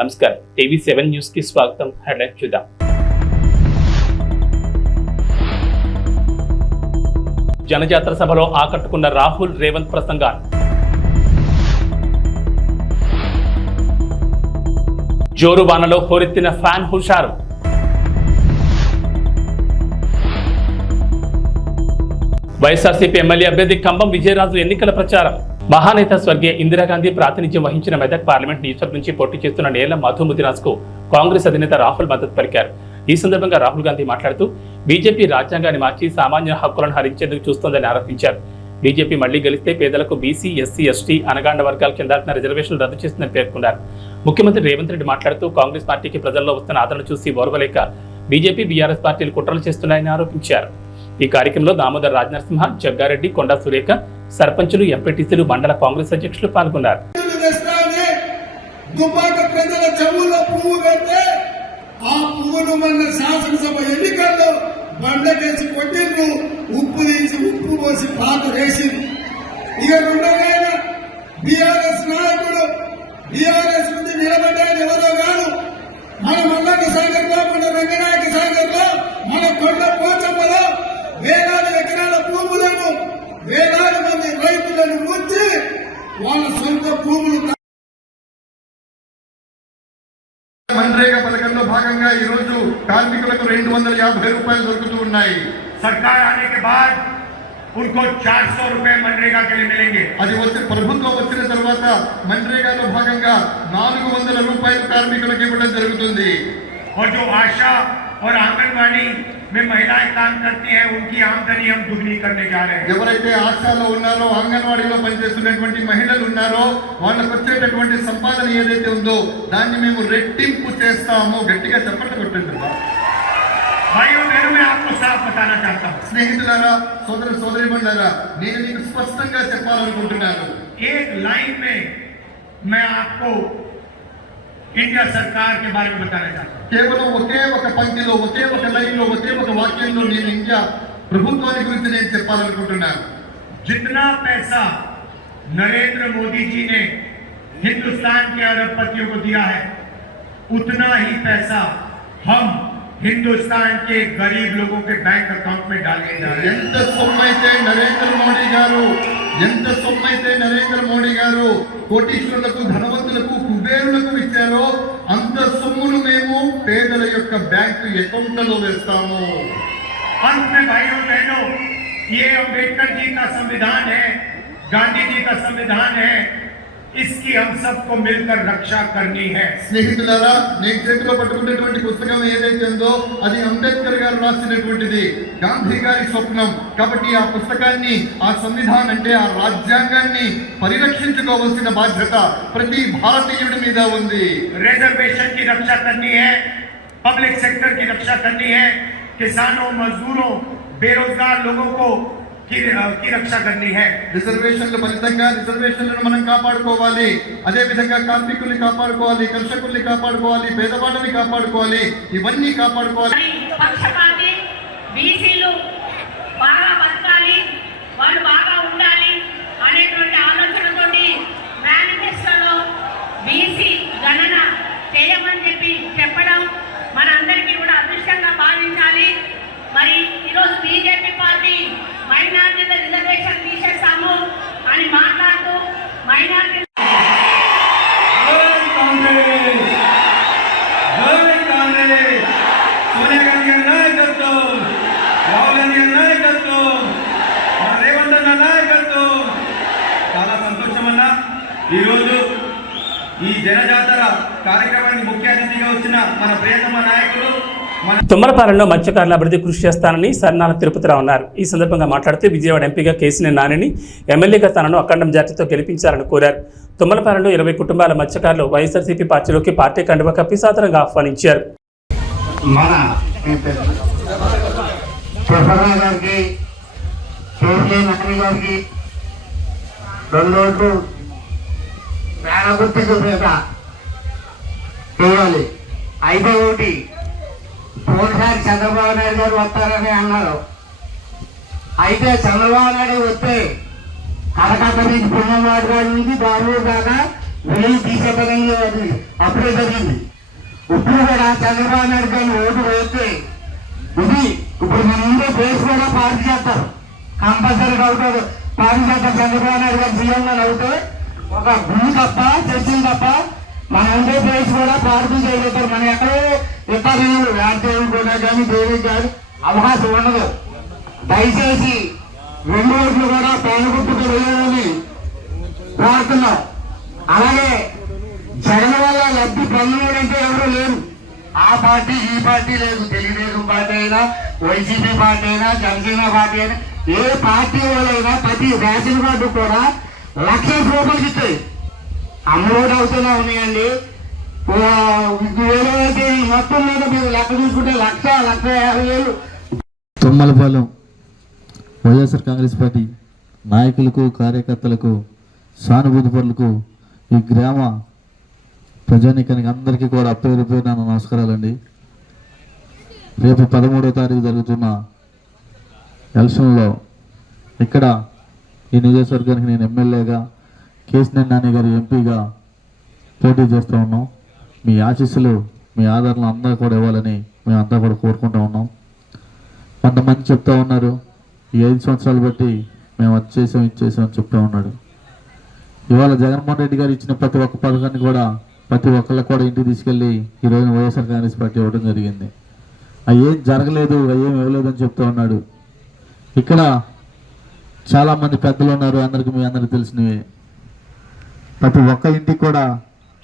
నమస్కారం TV7 news కి స్వాగతం. హెడ్లైన్ చూద్దాం. జనజాతర సభలో ఆకట్టుకున్న రాహుల్ రేవంత్ ప్రసంగాలు. జోరు వానలో హోరెత్తిన ఫ్యాన్ హుషారు. వైఎస్ఆర్సీపీ ఎమ్మెల్యే అభ్యర్థి కంబం విజయరాజు ఎన్నికల ప్రచారం. మహానేత స్వర్గీయ ఇందిరాగాంధీ ప్రాతినిధ్యం వహించిన మెదక్ పార్లమెంట్ నియోజకవర్గం నుంచి పోటీ చేస్తున్న నేల మధు ముదిరాజ్ కు కాంగ్రెస్ అధినేత రాహుల్ మద్దతు పలికారు. ఈ సందర్భంగా రాహుల్ గాంధీ మాట్లాడుతూ బీజేపీ రాజ్యాంగాన్ని మార్చి సామాన్య హక్కులను హరించేందుకు చూస్తోందని ఆరోపించారు. బీజేపీ మళ్లీ గెలిస్తే పేదలకు బీసీ, ఎస్సీ, ఎస్టీ, అనగాండ వర్గాల కింద రిజర్వేషన్లు రద్దు చేస్తుందని పేర్కొన్నారు. ముఖ్యమంత్రి రేవంత్ రెడ్డి మాట్లాడుతూ కాంగ్రెస్ పార్టీకి ప్రజల్లో వస్తున్న ఆదరణ చూసి ఓర్వలేక బీజేపీ, బీఆర్ఎస్ పార్టీలు కుట్రలు చేస్తున్నాయని ఆరోపించారు. ఈ కార్యక్రమంలో దామోదర్ రాజనరసింహ, జగ్గారెడ్డి, కొండా సురేఖ, సర్పంచులు, ఎంపీటీసీలు, మండల కాంగ్రెస్ అధ్యక్షులు పాల్గొన్నారు. శాసనసభ ఎన్నికల్లో బండకేసి కొట్టిండ్రు, ఉప్పు తీసి ఉప్పు పోసి పాత వేసి ఇక ఉండగానే బీఆర్ఎస్ నాయకుడు బీఆర్ఎస్ నుండి నిలబడ్డాడు ఎవరో కాదు. మన మల్లన్న సాగర్లో, మన రంగనాయక సాగర్లో, మన కొండ పోచమ్మలో వేలాది ఎకరాల భూములను వేలాది మంది రైతులను ముంచి వాళ్ళ సొంత భూములు मनरेगा పథకంలో భాగంగా ఈ రోజు కార్మికులకు 250 రూపాయలు దొరుకుతూ ఉన్నాయి. सरकार आने के बाद उनको 400 रुपए मनरेगा के लिए मिलेंगे. అది వచ్చే ప్రభుత్వం వచ్చిన తర్వాత मनरेगाలో భాగంగా 400 రూపాయలు కార్మికులకు ఇవ్వడం జరుగుతుంది. और जो आशा और आंगनवाड़ी में महिलाएं काम करती हैं उनकी आमदनी हम दुगनी करने जा रहे हैं. ఎవరైతే ఆశాలో ఉన్నారో, అంగన్వాడీలో పనిచేస్తున్నటువంటి మహిళలు ఉన్నారో వాళ్ళకు వచ్చేటటువంటి సంపాదన ఏదైతే ఉందో దాన్ని మేము రెట్టింపు చేస్తాము. గట్టిగా చప్పట్లు కొట్టండి. भाइयों बहनों, मैं आपको साफ बताना चाहता हूँ. స్నేహితులారా, సోదర సోదరీమణులారా, నేను మీకు స్పష్టంగా చెప్పాలనుకుంటున్నాను. एक लाइन में मैं आपको इंडिया सरकार के बारे में बताना चाहता हूँ. కేవలం ఒకే ఒక పంక్తిలో, ఒకే ఒక లైన్లో, ఒకే ఒక వాక్యంలో నేను ఇండియా ప్రభుత్వాన్ని గురించి నేను చెప్పాలనుకుంటున్నాను. जितना पैसा नरेंद्र मोदी जी ने हिंदुस्तान के अरबपतियों को दिया है उतना ही पैसा हम हिंदुस्तान के गरीब लोगों के बैंक अकाउंट में डालने जा रहे हैं. ఎంత సొమ్మైతే నరేంద్ర మోడీ గారు కోటీశ్వరులకు, ధనవంతులకు, కుబేరులకు ఇచ్చారో అంత సొమ్మును మేము పేదల యొక్క బ్యాంకు అకౌంట్లలో వేస్తాము. अंत में भाइयों बहनों, ये अंबेडकर जी का संविधान है, गांधी जी का संविधान है, इसकी हम सबको मिलकर रक्षा करनी है. స్నేహితులారా, నేను చేతిలో పట్టుకున్నటువంటి పుస్తకం ఏదైతే ఉందో అది అంబేద్కర్ గారు రాసినటువంటిది, గాంధీ గారి స్వప్నం. కాబట్టి ఆ పుస్తకాన్ని, ఆ సంవిధానం అంటే ఆ రాజ్యాంగాన్ని పరిరక్షించుకోవాల్సిన బాధ్యత ప్రతి భారతీయుడి మీద ఉంది. रिजर्वेशन की रक्षा करनी है, पब्लिक सेक्टर की रक्षा करनी है, किसानों, मजदूरों, बेरोजगार लोगों को की रक्षा करनी है. రిజర్వేషన్ల ఫలితంగా రిజర్వేషన్లను మనం కాపాడుకోవాలి. అదే విధంగా కార్మికుల్ని కాపాడుకోవాలి, కర్షకుల్ని కాపాడుకోవాలి, పేదవాళ్ళని కాపాడుకోవాలి. ఇవన్నీ కాపాడుకోవాలి. పక్షపాతి బీసీలు బాగా బతకాలి, వాళ్ళు బాగా ఉండాలి అనేటువంటి ఆలోచనతోటి మేనిఫెస్టోలో బీసీ గణన చేయమని చెప్పడం మనందరికీ కూడా అదృష్టంగా భావించాలి. మరి ఈరోజు బీజేపీ పార్టీ మైనార్టీల రిజర్వేషన్ తీసేస్తాము అని మాట్లాడుతూ మైనార్టీ సోనియా గాంధీ గారి నాయకత్వం, రాహుల్ గాంధీ గారి నాయకత్వం, రేవంత్ అన్న నాయకత్వం. చాలా సంతోషం అన్న. ఈరోజు ఈ జనజాతర కార్యక్రమానికి ముఖ్య అతిథిగా వచ్చిన మన ప్రియతమ నాయకులు తుమ్మలపాలెంలో మత్స్యకారుల అభివృద్ధి కృషి చేస్తానని సర్నాల తిరుపతిరావు అన్నారు. ఈ సందర్భంగా మాట్లాడుతూ విజయవాడ ఎంపీగా కేసీఆర్ నానిని, ఎమ్మెల్యేగా తనను అఖండ మెజార్టీతో గెలిపించాలని కోరారు. తుమ్మలపాలెంలో 20 కుటుంబాల మత్స్యకారులు వైఎస్ఆర్సీపీ పార్టీలోకి పార్టీ కండువా కప్పి సాదరంగా ఆహ్వానించారు. పోయినసారి చంద్రబాబు నాయుడు గారు వస్తారని అన్నారు. అయితే చంద్రబాబు నాయుడు వస్తే కలకత్తా నుంచి పుణ్యవాడి నుంచి బెంగళూరు దాకా వేలు తీసేపడంలో అది అప్పుడే జరిగింది. ఇప్పుడు కూడా చంద్రబాబు నాయుడు గారిని ఓటు వేస్తే ఇది ఇప్పుడు మన ఇంట్లో బేస్ కూడా పార్టీ చేస్తారు, కంపల్సరీగా అవుతారు. పార్టీ చేస్తారు. చంద్రబాబు నాయుడు గారు సీఎంగా అవుతే ఒక గుడి తప్ప చర్చలు తప్ప మన ఉండే ప్లేస్ కూడా పార్టీ చేయగలుగుతారు. మనం ఎక్కడో ఇతరులు రాజ్యాంగం కూడా కానీ దేనికి కానీ అవకాశం ఉండదు. దయచేసి 2 ఓట్లు కూడా పేదగుట్టుకు వేయాలని కోరుతున్నాం. అలాగే జగన్ వల్ల లబ్ధి పొందడంటే ఎవరు లేరు. ఆ పార్టీ ఈ పార్టీ లేదు, తెలుగుదేశం పార్టీ అయినా వైసీపీ పార్టీ అయినా జనసేన పార్టీ అయినా ఏ పార్టీ వాళ్ళైనా ప్రతి రేషన్ కార్డు కూడా 1,00,000 రూపాయలకి ఇస్తాయి. అమౌంట్ అవుతూనే ఉన్నాయండి. ఏదైతే మొత్తం మీద మీరు లెక్క చూసుకుంటే 1,50,000 తుమ్మలపాలెం వైఎస్ఆర్ కాంగ్రెస్ పార్టీ నాయకులకు, కార్యకర్తలకు, సానుభూతి పరులకు, ఈ గ్రామ ప్రజానీకానికి అందరికీ కూడా పేరు పేరున నమస్కారాలండి. రేపు 13వ తారీఖు జరుగుతున్న ఎలక్షన్లో ఇక్కడ ఈ నియోజకవర్గానికి నేను ఎమ్మెల్యేగా, కేశినేని నాని గారు ఎంపీగా పోటీ చేస్తూ ఉన్నాం. మీ ఆశీస్సులు, మీ ఆదరణ అందరూ కూడా ఇవ్వాలని మేమంతా కూడా కోరుకుంటూ ఉన్నాం. కొంతమంది చెప్తా ఉన్నారు, ఈ 5 సంవత్సరాలు బట్టి మేము అది చేసాం, ఇది చేసాం అని చెప్తా ఉన్నాడు. ఇవాళ జగన్మోహన్ రెడ్డి గారు ఇచ్చిన ప్రతి ఒక్క పథకాన్ని కూడా ప్రతి ఒక్కళ్ళకి కూడా ఇంటికి తీసుకెళ్ళి ఈరోజు వైఎస్ఆర్ కాంగ్రెస్ పార్టీ ఇవ్వడం జరిగింది. అవి ఏం జరగలేదు, అవి ఏం ఇవ్వలేదు అని చెప్తా ఉన్నాడు. ఇక్కడ చాలామంది పెద్దలు ఉన్నారు, అందరికీ మీ అందరికీ తెలిసినవి. ప్రతి ఒక్క ఇంటికి కూడా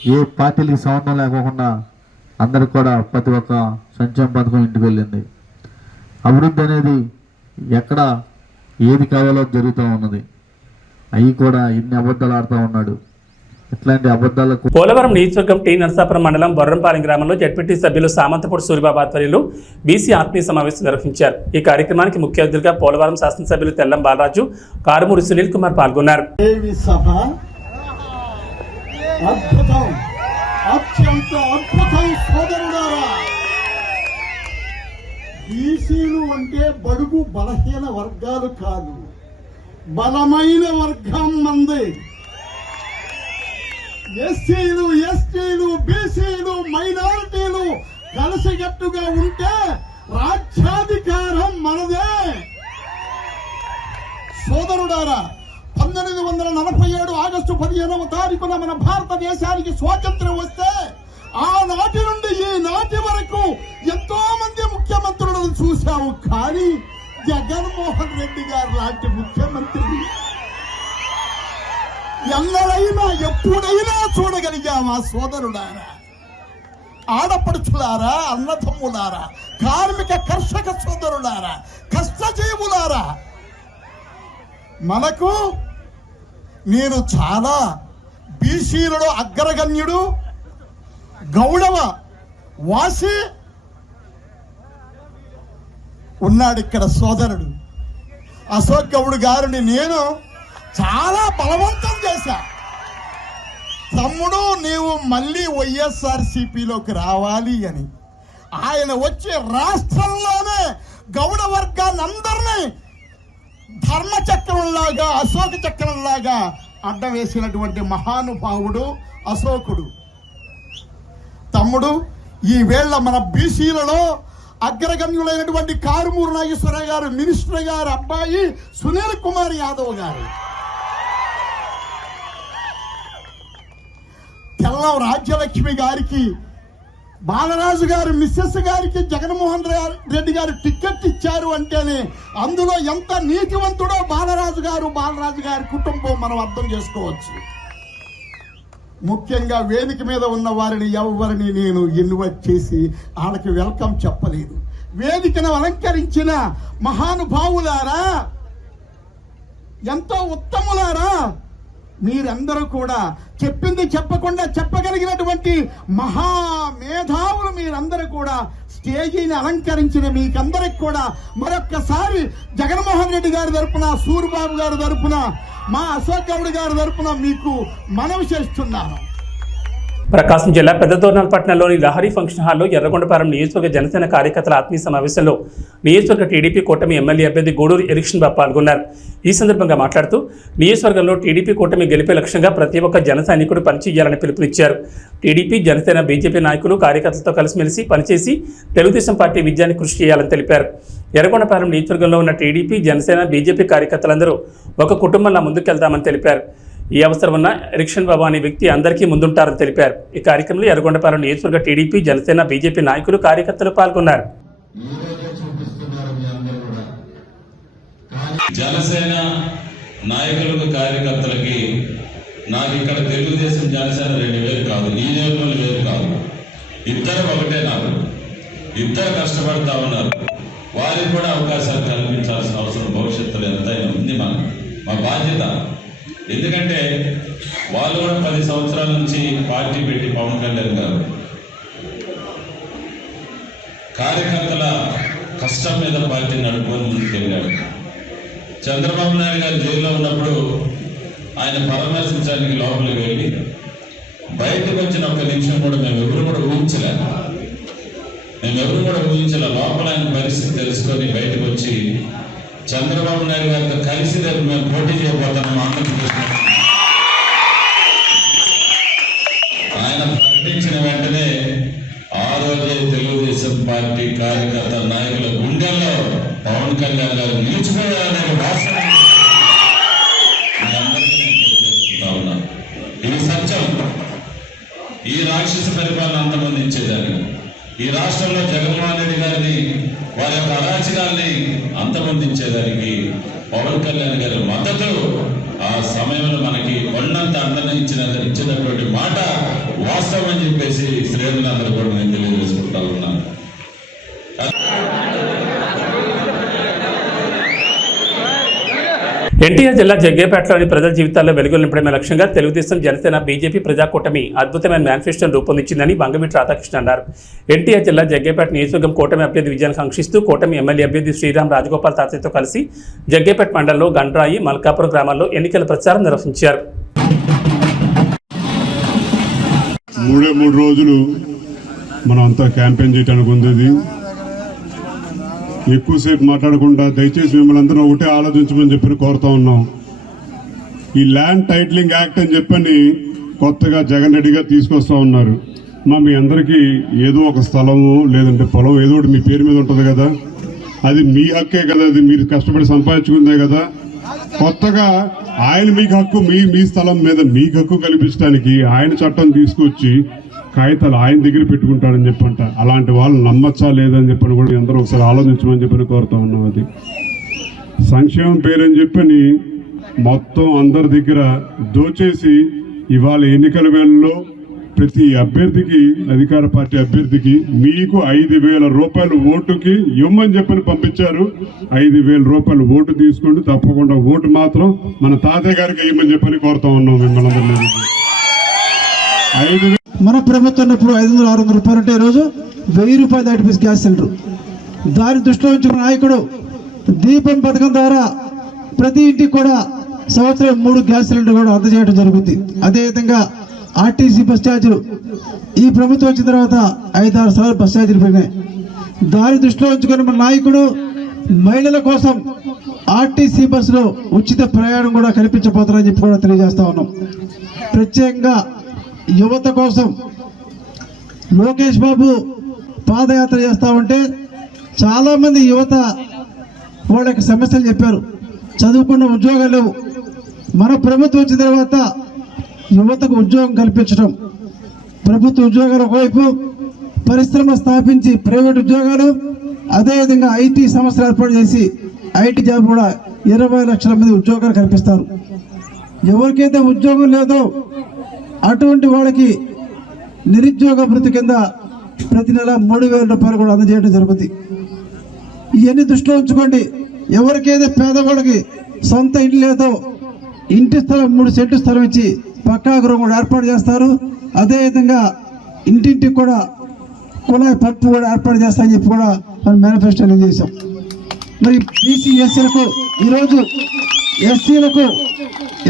ఏ పార్టీలకి సంబంధం లేకోకుండా అందరికి కూడా ప్రతి ఒక్క సంక్షేమ పథకం ఇంటికి వెళ్ళింది. అభివృద్ధి అనేది ఎక్కడ ఏది కావాలో జరుగుతూ ఉన్నది. అవి కూడా ఇన్ని అబద్ధాలు ఆడుతూ ఉన్నాడు. ఇట్లాంటి అబద్ధాలకు పోలవరం నియోజకవర్గం టీ నరసాపురం మండలం బొర్రంపాలెం గ్రామంలో జడ్పీటీ సభ్యులు సామంతపూడి సూరిబాబు ఆధ్వర్యంలో బీసీ ఆత్మీయ సమావేశం నిర్వహించారు. ఈ కార్యక్రమానికి ముఖ్య అతిథిగా పోలవరం శాసనసభ్యులు తెల్లం బాలరాజు, కారుమూరి సునీల్ కుమార్ పాల్గొన్నారు. అద్భుతం, అత్యంత అద్భుతం సోదరులారా. బీసీలు అంటే బడుగు బలహీన వర్గాలు కాదు, బలమైన వర్గం మంది. ఎస్సీలు, ఎస్టీలు, బీసీలు, మైనారిటీలు కలిసికట్టుగా ఉంటే రాజ్యాధికారం మనదే. సోదరుడారా, 1947 ఆగస్టు 15వ తారీఖున మన భారతదేశానికి స్వాతంత్ర్యం వస్తే ఆనాటి నుండి ఈనాటి వరకు ఎంతో మంది ముఖ్యమంత్రులను చూశాము. కానీ జగన్మోహన్ రెడ్డి గారు లాంటి ముఖ్యమంత్రి ఎన్నడైనా ఎప్పుడైనా చూడగలిగామా? సోదరులారా, ఆడపడుచులారా, అన్నదమ్ములారా, కార్మిక కర్షక సోదరులారా, కష్టజీవులారా, మనకు నేను చాలా బీసీలలో అగ్రగణ్యుడు, గౌడవ వాసి ఉన్నాడు ఇక్కడ సోదరుడు అశోక్ గౌడ్ గారిని నేను చాలా బలవంతం చేశా. తమ్ముడు, నీవు మళ్ళీ వైఎస్ఆర్సీపీలోకి రావాలి అని. ఆయన వచ్చి రాష్ట్రంలోనే గౌడ వర్గాన్ని అందరినీ ధర్మచక్రంలాగా, అశోక చక్రంలాగా అడ్డం వేసినటువంటి మహానుభావుడు అశోకుడు. తమ్ముడు, ఈ వేళ మన బీసీలలో అగ్రగమ్యులైనటువంటి కారుమూరి నాగేశ్వరరావు గారు, మినిస్టర్ గారు అబ్బాయి సునీల్ కుమార్ యాదవ్ గారు, తెల్లం రాజ్యలక్ష్మి గారికి, బాలరాజు గారు మిస్సెస్ గారికి జగన్మోహన్ రెడ్డి గారు టికెట్ ఇచ్చారు అంటేనే అందులో ఎంత నీతివంతుడో బాలరాజు గారి కుటుంబం మనం అర్థం చేసుకోవచ్చు. ముఖ్యంగా వేదిక మీద ఉన్న వారిని ఎవరిని నేను ఇన్వైట్ చేసి వాళ్ళకి వెల్కమ్ చెప్పలేదు. వేదికను అలంకరించిన మహానుభావులారా, ఎంతో ఉత్తములారా, మీరందరూ కూడా చెప్పింది చెప్పకుండా చెప్పగలిగినటువంటి మహామేధావులు మీరందరూ కూడా స్టేజీని అలంకరించిన మీకందరికి కూడా మరొక్కసారి జగన్మోహన్ రెడ్డి గారి తరపున, సూరిబాబు గారి తరపున, మా అశోక్ గౌడ్ గారి తరపున మీకు మనవి చేస్తున్నాను. ప్రకాశం జిల్లా పెద్దదోర్నాలపట్నంలోని లహరి ఫంక్షన్ హాల్లో ఎర్రగొండపాలెం నియోజకవర్గ జనసేన కార్యకర్తల ఆత్మీయ సమావేశంలో నియోజకవర్గ టీడీపీ కూటమి ఎమ్మెల్యే అభ్యర్థి గూడూరు ఎరిక్షన్ బాబు పాల్గొన్నారు. ఈ సందర్భంగా మాట్లాడుతూ నియోజకవర్గంలో టీడీపీ కూటమి గెలిపే లక్ష్యంగా ప్రతి ఒక్క జన సైనికుడు పనిచేయాలని పిలుపునిచ్చారు. టీడీపీ, జనసేన, బీజేపీ నాయకులు కార్యకర్తలతో కలిసిమెలిసి పనిచేసి తెలుగుదేశం పార్టీ విజయాన్ని కృషి చేయాలని తెలిపారు. ఎర్రగొండపాలెం నియోజకవర్గంలో ఉన్న టీడీపీ, జనసేన, బీజేపీ కార్యకర్తలందరూ ఒక కుటుంబంలా ముందుకెళ్తామని తెలిపారు. ఈ అవసరం ఉన్న ఎరిక్షన్ బాబు అనే వ్యక్తి అందరికీ ముందుంటారని తెలిపారు. ఈ కార్యక్రమంలో ఎర్రగొండపాలెం నియోజకవర్గ టీడీపీ, జనసేన, బీజేపీ నాయకులు, కార్యకర్తలు పాల్గొన్నారు. జనసేన నాయకులకు, కార్యకర్తలకి నాకు ఇక్కడ తెలుగుదేశం, జనసేన రెండు వేరు కాదు, ఈ నియోజకవర్గం వేరు కాదు, ఇద్దరు ఒకటే. నాకు ఇద్దరు కష్టపడతా ఉన్నారు. వారికి కూడా అవకాశాలు కల్పించాల్సిన అవసరం భవిష్యత్తులో ఎంతైనా ఉంది. మా బాధ్యత. ఎందుకంటే వాళ్ళు కూడా 10 సంవత్సరాల నుంచి పార్టీ పెట్టి పవన్ కళ్యాణ్ గారు కార్యకర్తల కష్టం మీద పార్టీ నడుపుకొని ముందుకెళ్ళాడు. చంద్రబాబు నాయుడు గారు జైల్లో ఉన్నప్పుడు ఆయన పరామర్శించడానికి లోపలికి వెళ్ళి బయటకు వచ్చిన ఒక్క నిమిషం కూడా మేమెవరు కూడా ఊహించలే. లోపల ఆయన పరిస్థితి తెలుసుకొని బయటకు వచ్చి చంద్రబాబు నాయుడు గారితో కలిసి రేపు మేము పోటీ చేయబోతున్నాం ఆంధ్రప్రదేశ్. ఆయన ప్రకటించిన వెంటనే ఆ రోజే తెలుగుదేశం పార్టీ కార్యకర్త నాయకుల గుండెల్లో పవన్ కళ్యాణ్ గారు నిలిచిపోయారనే వాస్తవం ఇది సత్యం. ఈ రాక్షస పరిపాలన అంతమందించేదాన్ని, ఈ రాష్ట్రంలో జగన్మోహన్ రెడ్డి గారిని, వారి యొక్క అరాచకాల్ని అంతమొందించేదానికి పవన్ కళ్యాణ్ గారి మద్దతు ఆ సమయంలో మనకి కొండంత అండగా ఇచ్చినటువంటి మాట వాస్తవం అని చెప్పేసి శ్రేణులందరూ కూడా నేను తెలియజేసుకుంటా ఉన్నాను. ఎన్టీఆర్ జిల్లా జగ్గేపేటలోని ప్రజల జీవితాల్లో వెలుగులు నింపడమే లక్ష్యంగా తెలుగుదేశం, జనసేన, బీజేపీ ప్రజాకూటమి అద్భుతమైన మేనిఫెస్టోను రూపొందించిందని బంగమిటి రాధాకృష్ణ అన్నారు. ఎన్టీఆర్ జిల్లా జగ్గేపేట నియోజకవర్గం కూటమి అభ్యర్థి విజయాన్ని కాంక్షిస్తూ కూటమి ఎమ్మెల్యే అభ్యర్థి శ్రీరామ్ రాజగోపాల్ తాతయ్యతో కలిసి జగ్గేపేట మండలంలో గండ్రాయి, మల్కాపురం గ్రామాల్లో ఎన్నికల ప్రచారం నిర్వహించారు. 3 రోజులు మనం అంతా క్యాంపెయిన్ చేయడానికి ఉంది. ఎక్కువసేపు మాట్లాడకుండా దయచేసి మిమ్మల్ని అందరూ ఒకటే ఆలోచించమని చెప్పి కోరుతా ఉన్నాం. ఈ ల్యాండ్ టైటిలింగ్ యాక్ట్ అని చెప్పని కొత్తగా జగన్ రెడ్డి గారు తీసుకొస్తా ఉన్నారు. మీ అందరికీ ఏదో ఒక స్థలము లేదంటే పొలం ఏదో ఒకటి మీ పేరు మీద ఉంటుంది కదా, అది మీ హక్కే కదా, అది మీరు కష్టపడి సంపాదించుకుందే కదా. కొత్తగా ఆయన మీకు హక్కు, మీ స్థలం మీద మీకు హక్కు కల్పించడానికి ఆయన చట్టం తీసుకొచ్చి కాగితాలు ఆయన దగ్గర పెట్టుకుంటాడని చెప్పంట. అలాంటి వాళ్ళు నమ్మచ్చా లేదని చెప్పని కూడా అందరూ ఒకసారి ఆలోచించమని చెప్పని కోరుతా ఉన్నాం. అది సంక్షేమం పేరని చెప్పని మొత్తం అందరి దగ్గర దోచేసి ఇవాళ ఎన్నికల వేళల్లో ప్రతి అభ్యర్థికి, అధికార పార్టీ అభ్యర్థికి మీకు 5,000 రూపాయలు ఓటుకి ఇవ్వమని చెప్పని పంపించారు. 5,000 రూపాయలు ఓటు తీసుకోండి, తప్పకుండా ఓటు మాత్రం మన తాతయ్య గారికి ఇవ్వమని చెప్పని కోరుతా ఉన్నాం మిమ్మల్ని అందరినీ. మన ప్రభుత్వం ఉన్నప్పుడు 500-600 రూపాయలు అంటే ఈరోజు 1000 రూపాయలు దాటిపోయి గ్యాస్ సిలిండర్. దాని దృష్టిలో ఉంచిన నాయకుడు దీపం పథకం ద్వారా ప్రతి ఇంటికి కూడా సంవత్సరం 3 గ్యాస్ సిలిండర్ కూడా అందజేయడం జరుగుతుంది. అదేవిధంగా ఆర్టీసీ బస్ ఛార్జీలు ఈ ప్రభుత్వం వచ్చిన తర్వాత 5-6 సార్లు బస్ ఛార్జీలు పెరిగాయి. దాని దృష్టిలో ఉంచుకొని మన నాయకుడు మహిళల కోసం ఆర్టీసీ బస్సులో ఉచిత ప్రయాణం కూడా కల్పించబోతున్నారని చెప్పి కూడా తెలియజేస్తా ఉన్నాం. ప్రత్యేకంగా యువత కోసం లోకేష్ బాబు పాదయాత్ర చేస్తా ఉంటే చాలామంది యువత వాళ్ళ యొక్క సమస్యలు చెప్పారు. చదువుకున్న ఉద్యోగాలు లేవు. మన ప్రభుత్వం వచ్చిన తర్వాత యువతకు ఉద్యోగం కల్పించడం, ప్రభుత్వ ఉద్యోగాలు ఒకవైపు, పరిశ్రమ స్థాపించి ప్రైవేట్ ఉద్యోగాలు, అదేవిధంగా ఐటీ సంస్థలు ఏర్పాటు చేసి ఐటీ జాబ్ కూడా 20 లక్షల మంది ఉద్యోగాలు కల్పిస్తారు. ఎవరికైతే ఉద్యోగం లేదో అటువంటి వాళ్ళకి నిరుద్యోగ భృతి కింద ప్రతి నెల 3,000 రూపాయలు కూడా అందజేయడం జరుగుతుంది. ఇవన్నీ దృష్టిలో ఉంచుకోండి. ఎవరికైతే పేదవాళ్ళకి సొంత ఇల్లు లేదో ఇంటి స్థలం 3 సెంట్లు స్థలం ఇచ్చి పక్కా గృహం కూడా ఏర్పాటు చేస్తారు. అదేవిధంగా ఇంటింటికి కూడా కుళాయి పైపు కూడా ఏర్పాటు చేస్తామని చెప్పి కూడా మనం మేనిఫెస్టోలో చేసాం. మరి బీసీ ఎస్సీలకు ఈరోజు ఎస్సీలకు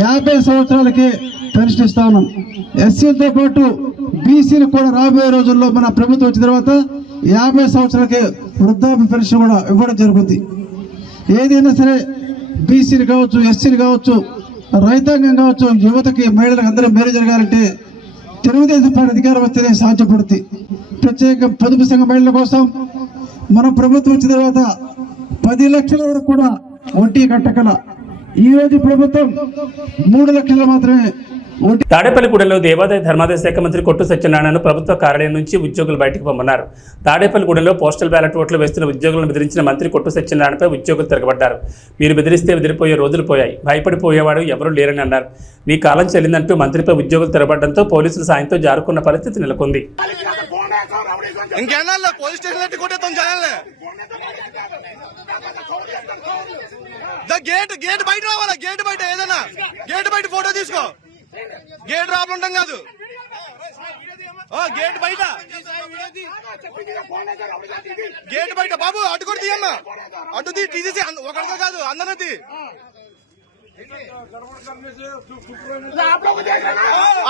50 సంవత్సరాలకి పెన్షన్ ఇస్తా ఉన్నాం. ఎస్సీలతో పాటు బీసీలు కూడా రాబోయే రోజుల్లో మన ప్రభుత్వం వచ్చిన తర్వాత 50 సంవత్సరాలకి వృద్ధాప్య పెన్షన్ కూడా ఇవ్వడం జరుగుతుంది. ఏదైనా సరే బీసీలు కావచ్చు, ఎస్సీలు కావచ్చు, రైతాంగం కావచ్చు, యువతకి, మహిళలకు అందరూ మేలు జరగాలంటే తెలుగుదేశం పార్టీ అధికారం వస్తేనే సాధ్యపడుతుంది. ప్రత్యేక పొదుపు సంఘ మహిళల కోసం మన ప్రభుత్వం వచ్చిన తర్వాత 10 లక్షల వరకు కూడా వడ్డీ కట్టగల. ఈ రోజు ప్రభుత్వం 3 లక్షలు మాత్రమే వడ్డీ. తాడేపల్లిగూడెంలో దేవాదాయ ధర్మాదాయ శాఖ మంత్రి కొట్టు సత్యనారాయణను ప్రభుత్వ కార్యాలయం నుంచి ఉద్యోగులు బయటకు పొమ్మన్నారు. తాడేపల్లిగూడెంలో పోస్టల్ బ్యాలెట్ ఓట్లు వేస్తున్న ఉద్యోగులను బెదిరించిన మంత్రి కొట్టు సత్యనారాయణపై ఉద్యోగులు తిరగబడ్డారు. మీరు బెదిరిస్తే బెదిరిపోయే రోజులు పోయాయి, భయపడిపోయేవాడు ఎవరూ లేరని అన్నారు. మీ కాలం చెల్లిందంటూ మంత్రిపై ఉద్యోగులు తిరగబడడంతో పోలీసుల సాయంతో జారుకున్న పరిస్థితి నెలకొంది. గేట్ బయట రావాలా, గేట్ బయట ఏదైనా గేట్ బయట ఫోటో తీసుకో. గేట్ రాబడి ఉంటాం కాదు, గేట్ బయట, గేట్ బయట. బాబు అటు కూడా తీయమ్మా, అటు తీసేసి ఒకరితో కాదు అందరూ తీ.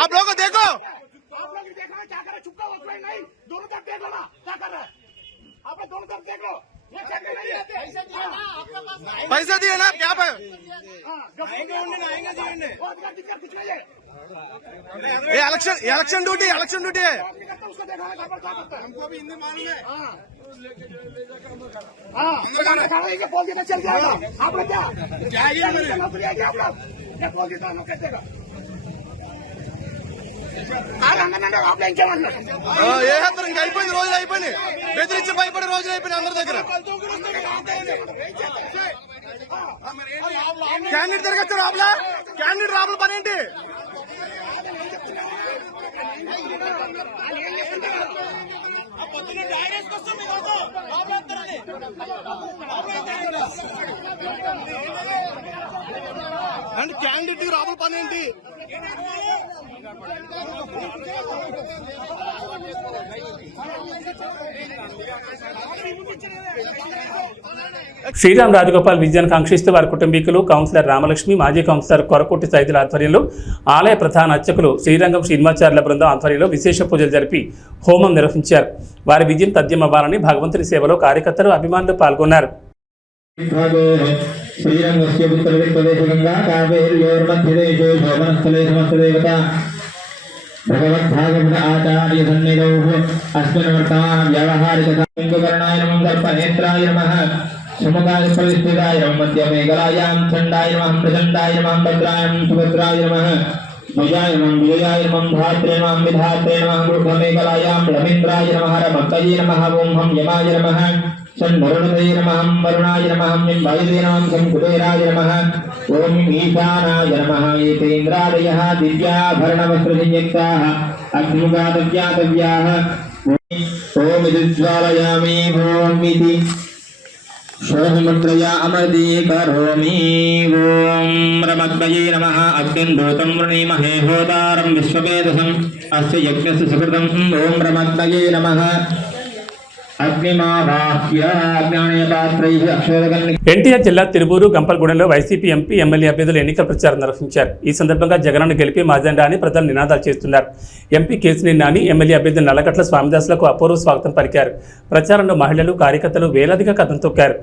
आप लोग को देखो, पैसे दिए ना, क्या पे इलेक्शन ड्यूटी है, हमको भी हिंदी मालूम है. चल जाएगा आप लोग, क्या ఏ హత్రం ఇంకా అయిపోయింది, రోజులు అయిపోయినాయి. బెదిరించి భయపడే రోజులు అయిపోయినాయి అందరి దగ్గర. క్యాండిడేట్ తిరగచ్చారు ఆపలా, క్యాండిడేట్ రాబుల పని ఏంటి? అండ్ క్యాండిడేట్ రాబుల పని ఏంటి? శ్రీరామ్ రాజగోపాల్ విజయాన్ని కాంక్షిస్తూ వారి కుటుంబీకులు, కౌన్సిలర్ రామలక్ష్మి, మాజీ కౌన్సిలర్ కొరకొట్టి సైదుల ఆధ్వర్యంలో ఆలయ ప్రధాన అర్చకులు శ్రీరంగం శ్రీనివాచార్యుల బృందం ఆధ్వర్యంలో విశేష పూజలు జరిపి హోమం నిర్వహించారు. వారి విజయం తథ్యమవ్వాలని భగవంతుని సేవలో కార్యకర్తలు, అభిమానులు పాల్గొన్నారు. శ్రీరంగస్య ఉత్తరదిక్ప్రదేశగంగా కావేర్యోర్మధ్యదేశే శోభనస్థలే సమస్తదేవత భగవద్భాగవత ఆచార్య సన్నిధౌ అస్మిన్ వర్తమాన వ్యావహారిక లింగకర్ణాయ నమః, సర్పనేత్రాయ నమః, సుముఖాయ పరిస్థితాయ నమః, మధ్యమేకలాయాం చండాయ నమః, ప్రచండాయ నమః, భద్రాయం సుభద్రాయ నమః, భుజాయ నమః, విజయాయ నమః, ధాత్రే నమః, విధాత్రే నమః, మూర్ధమేకలాయాం రమేంద్రాయ నమః, రమత్తయే నమః, ఓం హం యమాయ నమః, షణ్వరుణదే నమః, వరుణాయ నమః, వాయుదే నమః, కుబేరాయ నమః, ఓం ఈశానాయ నమః. ఏతేంద్రాదయః దివ్యాభరణవస్త్రసంయుక్తాః అగ్నిముఖాదవ్యాతవ్యాః. ఓం విద్జ్వాలయామి, ఓం ఇతి శోభముద్రయా అమృతీకరోమి. ఓం రమద్వయే నమః. అగ్నిందూతం వృణీమహే హోతారం విశ్వవేదసం అస్య యజ్ఞస్య సుకృతం. ఓం రమద్వయే నమః. ఎన్టీఆర్ జిల్లా తిరువూరు, గంపలగూడెంలో వైసీపీ ఎంపీ, ఎమ్మెల్యే అభ్యర్థులు ఎన్నికల ప్రచారం నిర్వహించారు. ఈ సందర్భంగా జగనన్న గెలిపి మాజెండా అని ప్రజలు నినాదాలు చేస్తున్నారు. ఎంపీ కేసినేని నాని, ఎమ్మెల్యే అభ్యర్థి నల్లకట్ల స్వామిదాసులకు అపూర్వ స్వాగతం పలికారు. ప్రచారంలో మహిళలు, కార్యకర్తలు వేలాదిగా కథం తొక్కారు.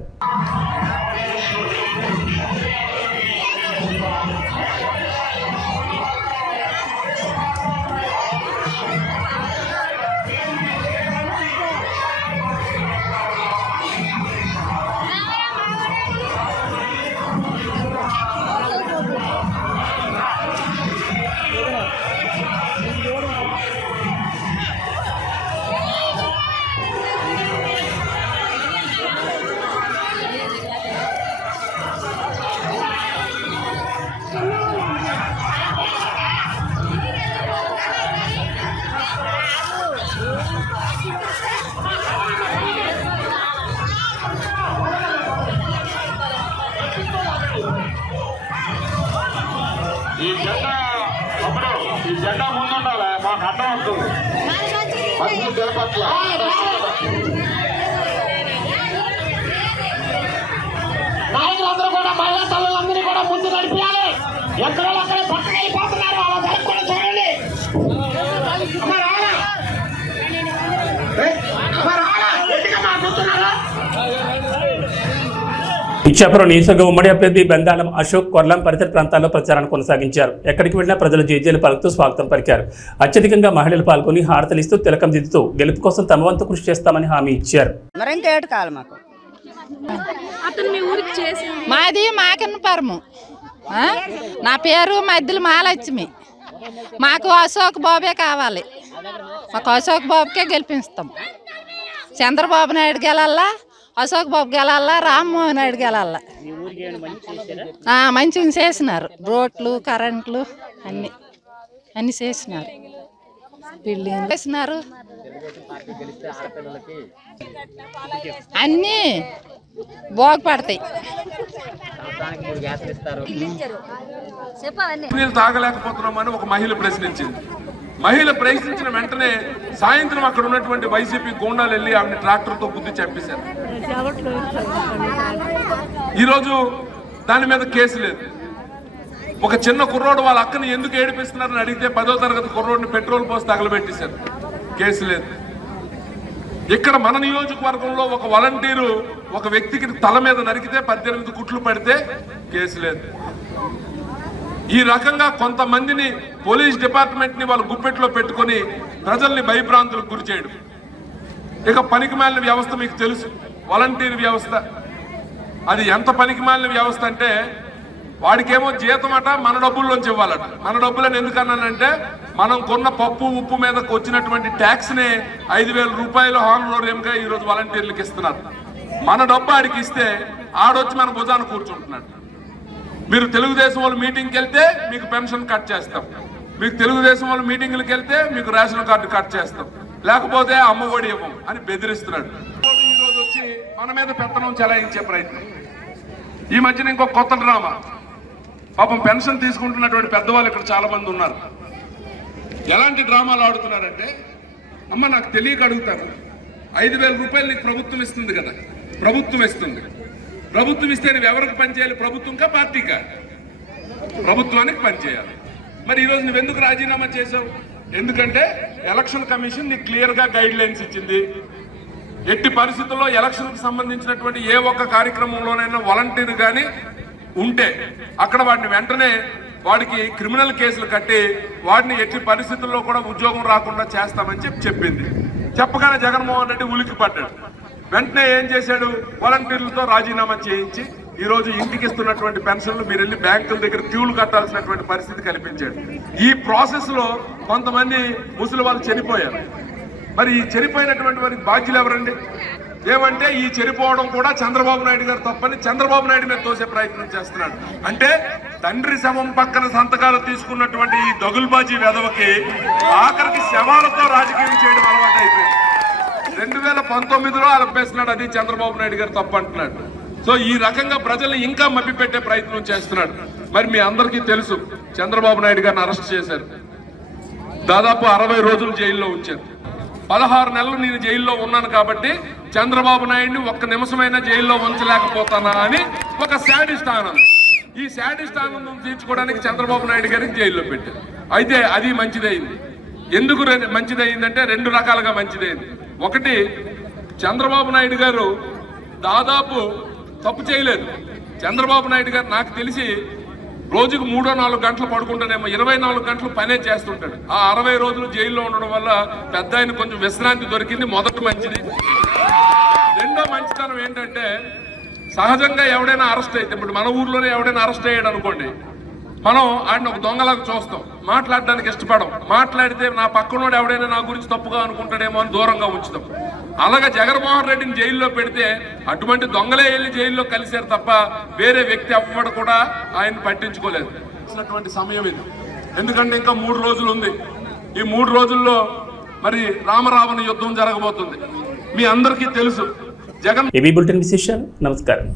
ఈ జెండా ముందుండాలి, మాకు అడ్డం వస్తుంది. నాయకులందరూ కూడా మహిళా తల్లులందరినీ కూడా ముందు నడిపించాలి. ఎక్కడో అక్కడే పక్కన వెళ్ళిపోతున్నారు, అలా జరగకుండా చూడండి. అమ్మ రాడా, ఎందుకమ్మా చూస్తున్నారు? ఇచ్చాపురం నియోజకవర్గ ఉమ్మడి అభ్యర్థి బెందాలం అశోక్ కొర్లం పరిసర ప్రాంతాల్లో ప్రచారాన్ని కొనసాగించారు. ఎక్కడికి వెళ్లినా ప్రజలు జేజేలు పలుకుతూ స్వాగతం పలికారు. అత్యధికంగా మహిళలు పాల్గొని హారతలిస్తూ తిలకం దిద్దుతూ గెలుపు కోసం తమ వంతు కృషి చేస్తామని హామీ ఇచ్చారు. మాది మాకన్నపురము. నా పేరు మధ్యలో మహాలక్ష్మి. మాకు అశోక్ బాబే కావాలి. మాకు అశోక్ బాబుకే గెలిపిస్తాం. చంద్రబాబు నాయుడు గెలల్లా, అశోక్ బాబు గెలల్లా, రామ్మోహన్ నాయుడు గెలల్లా. మంచిగా చేసినారు. రోడ్లు, కరెంట్లు అన్నీ చేసినారు. బిల్డింగ్ చేసినారు. అన్నీ బాగుపడతాయి. నీళ్ళు తాగలేకపోతున్నామని ఒక మహిళ ప్రశ్నించింది. మహిళ ప్రశ్నించిన వెంటనే సాయంత్రం అక్కడ ఉన్నటువంటి వైసీపీ గూండాలు వెళ్ళి ఆమె ట్రాక్టర్తో గుద్ది చంపేశారు. ఈరోజు దాని మీద కేసు లేదు. ఒక చిన్న కుర్రోడు వాళ్ళ అక్కని ఎందుకు ఏడిపిస్తున్నారని అడిగితే 10వ తరగతి కుర్రోడిని పెట్రోల్ పోసి తగలబెట్టేశారు. కేసు లేదు. ఇక్కడ మన నియోజకవర్గంలో ఒక వాలంటీరు ఒక వ్యక్తికి తల మీద నరికితే 18 కుట్లు పడితే కేసు లేదు. ఈ రకంగా కొంతమందిని పోలీస్ డిపార్ట్మెంట్ని వాళ్ళు గుప్పెట్లో పెట్టుకొని ప్రజల్ని భయభ్రాంతులకు గురి చేయడం. ఇక పనికిమాలిన వ్యవస్థ మీకు తెలుసు, వాలంటీర్ వ్యవస్థ. అది ఎంత పనికిమాలిన వ్యవస్థ అంటే వాడికేమో జీతం అట మన డబ్బుల్లోంచి ఇవ్వాలట. మన డబ్బులని ఎందుకన్నానంటే మనం కొన్న పప్పు ఉప్పు మీదకి వచ్చినటువంటి ట్యాక్స్ని 5,000 రూపాయలు హానరోరియంగా ఈరోజు వాలంటీర్లకు ఇస్తున్నారు. మన డబ్బు ఆడికి ఇస్తే ఆడొచ్చి మన భుజాన్ని కూర్చుంటున్నాడు. మీరు తెలుగుదేశం వాళ్ళు మీటింగ్కి వెళ్తే మీకు పెన్షన్ కట్ చేస్తాం, మీకు తెలుగుదేశం వాళ్ళు మీటింగ్లకు వెళ్తే మీకు రేషన్ కార్డు కట్ చేస్తాం, లేకపోతే అమ్మ ఒడి ఇవ్వం అని బెదిరిస్తున్నాడు. ఈరోజు వచ్చి మన మీద పెత్తనం చెలాయించే ప్రయత్నం. ఈ మధ్యన ఇంకో కొత్త డ్రామా. పాపం పెన్షన్ తీసుకుంటున్నటువంటి పెద్దవాళ్ళు ఇక్కడ చాలా మంది ఉన్నారు. ఎలాంటి డ్రామాలు ఆడుతున్నారంటే, అమ్మ నాకు తెలియక అడుగుతారు, 5,000 రూపాయలు నీకు ప్రభుత్వం ఇస్తుంది కదా, ప్రభుత్వం ఇస్తుంది. ప్రభుత్వం ఇస్తే నువ్వు ఎవరికి పనిచేయాలి? ప్రభుత్వంకా పార్టీకా? ప్రభుత్వానికి పనిచేయాలి. మరి ఈరోజు నువ్వెందుకు రాజీనామా చేసావు? ఎందుకంటే ఎలక్షన్ కమిషన్ నీకు క్లియర్గా గైడ్ లైన్స్ ఇచ్చింది. ఎట్టి పరిస్థితుల్లో ఎలక్షన్కి సంబంధించినటువంటి ఏ ఒక్క కార్యక్రమంలోనైనా వాలంటీర్ కానీ ఉంటే అక్కడ వాడిని వెంటనే వాడికి క్రిమినల్ కేసులు కట్టి వాడిని ఎట్టి పరిస్థితుల్లో కూడా ఉద్యోగం రాకుండా చేస్తామని చెప్పింది. చెప్పగానే జగన్మోహన్ రెడ్డి ఉలికి పడ్డాడు. వెంటనే ఏం చేశాడు? వాలంటీర్లతో రాజీనామా చేయించి ఈరోజు ఇంటికి ఇస్తున్నటువంటి పెన్షన్లు మీరు వెళ్ళి బ్యాంకుల దగ్గర క్యూలు కట్టాల్సినటువంటి పరిస్థితి కల్పించాడు. ఈ ప్రాసెస్ లో కొంతమంది ముసలి వాళ్ళు చనిపోయారు. మరి ఈ చనిపోయినటువంటి వారికి బాధ్యులు ఎవరండి? ఏమంటే ఈ చనిపోవడం కూడా చంద్రబాబు నాయుడు గారు తప్పని చంద్రబాబు నాయుడు మీద తోసే ప్రయత్నం చేస్తున్నాడు. అంటే తండ్రి శవం పక్కన సంతకాలు తీసుకున్నటువంటి ఈ దగుల్బాజీ వెధవకి ఆఖరికి శవాలతో రాజకీయం చేయడం అలవాటు అయిపోయింది. 2019లో ఆలపేస్తున్నాడు, అది చంద్రబాబు నాయుడు గారు తప్పు అంటున్నాడు. సో ఈ రకంగా ప్రజల్ని ఇంకా మభ్యపెట్టే ప్రయత్నం చేస్తున్నాడు. మరి మీ అందరికీ తెలుసు, చంద్రబాబు నాయుడు గారిని అరెస్ట్ చేశారు. దాదాపు 60 రోజులు జైల్లో ఉంచారు. 16 నెలలు నేను జైల్లో ఉన్నాను కాబట్టి చంద్రబాబు నాయుడిని ఒక్క నిమిషమైనా జైల్లో ఉంచలేకపోతానా అని ఒక శాడిస్ట్ ఆనందం. ఈ శాడిస్ట్ ఆనందం తీర్చుకోవడానికి చంద్రబాబు నాయుడు గారికి జైల్లో పెట్టారు. అయితే అది మంచిదైంది. ఎందుకు మంచిదైందంటే 2 రకాలుగా మంచిదైంది. ఒకటి, చంద్రబాబు నాయుడు గారు దాదాపు తప్పు చేయలేదు. చంద్రబాబు నాయుడు గారు నాకు తెలిసి రోజుకు 3-4 గంటలు పడుకుంటానేమో, 24 గంటలు పనే చేస్తుంటాడు. ఆ 60 రోజులు జైల్లో ఉండడం వల్ల పెద్ద ఆయన కొంచెం విశ్రాంతి దొరికింది. మొదటి మంచిది. రెండో మంచితనం ఏంటంటే, సహజంగా ఎవడైనా అరెస్ట్ అయితే, ఇప్పుడు మన ఊర్లోనే ఎవడైనా అరెస్ట్ అయ్యాడు అనుకోండి, మనం ఆయన ఒక దొంగలాగా చూస్తాం, మాట్లాడడానికి ఇష్టపడం. మాట్లాడితే నా పక్కనోడు ఎవడైనా నా గురించి తప్పుగా అనుకుంటాడేమో అని దూరంగా ఉంచుతాం. అలాగే జగన్మోహన్ రెడ్డిని జైల్లో పెడితే అటువంటి దొంగలే వెళ్ళి జైల్లో కలిశారు తప్ప వేరే వ్యక్తి అవ్వడం కూడా ఆయన పట్టించుకోలేదు. సమయం ఇది. ఎందుకంటే ఇంకా 3 రోజులు ఉంది. ఈ 3 రోజుల్లో మరి రామరావణ యుద్ధం జరగబోతుంది. మీ అందరికీ తెలుసు. జగన్ ఏబీ బులెటిన్ విశేషాలు. నమస్కారం.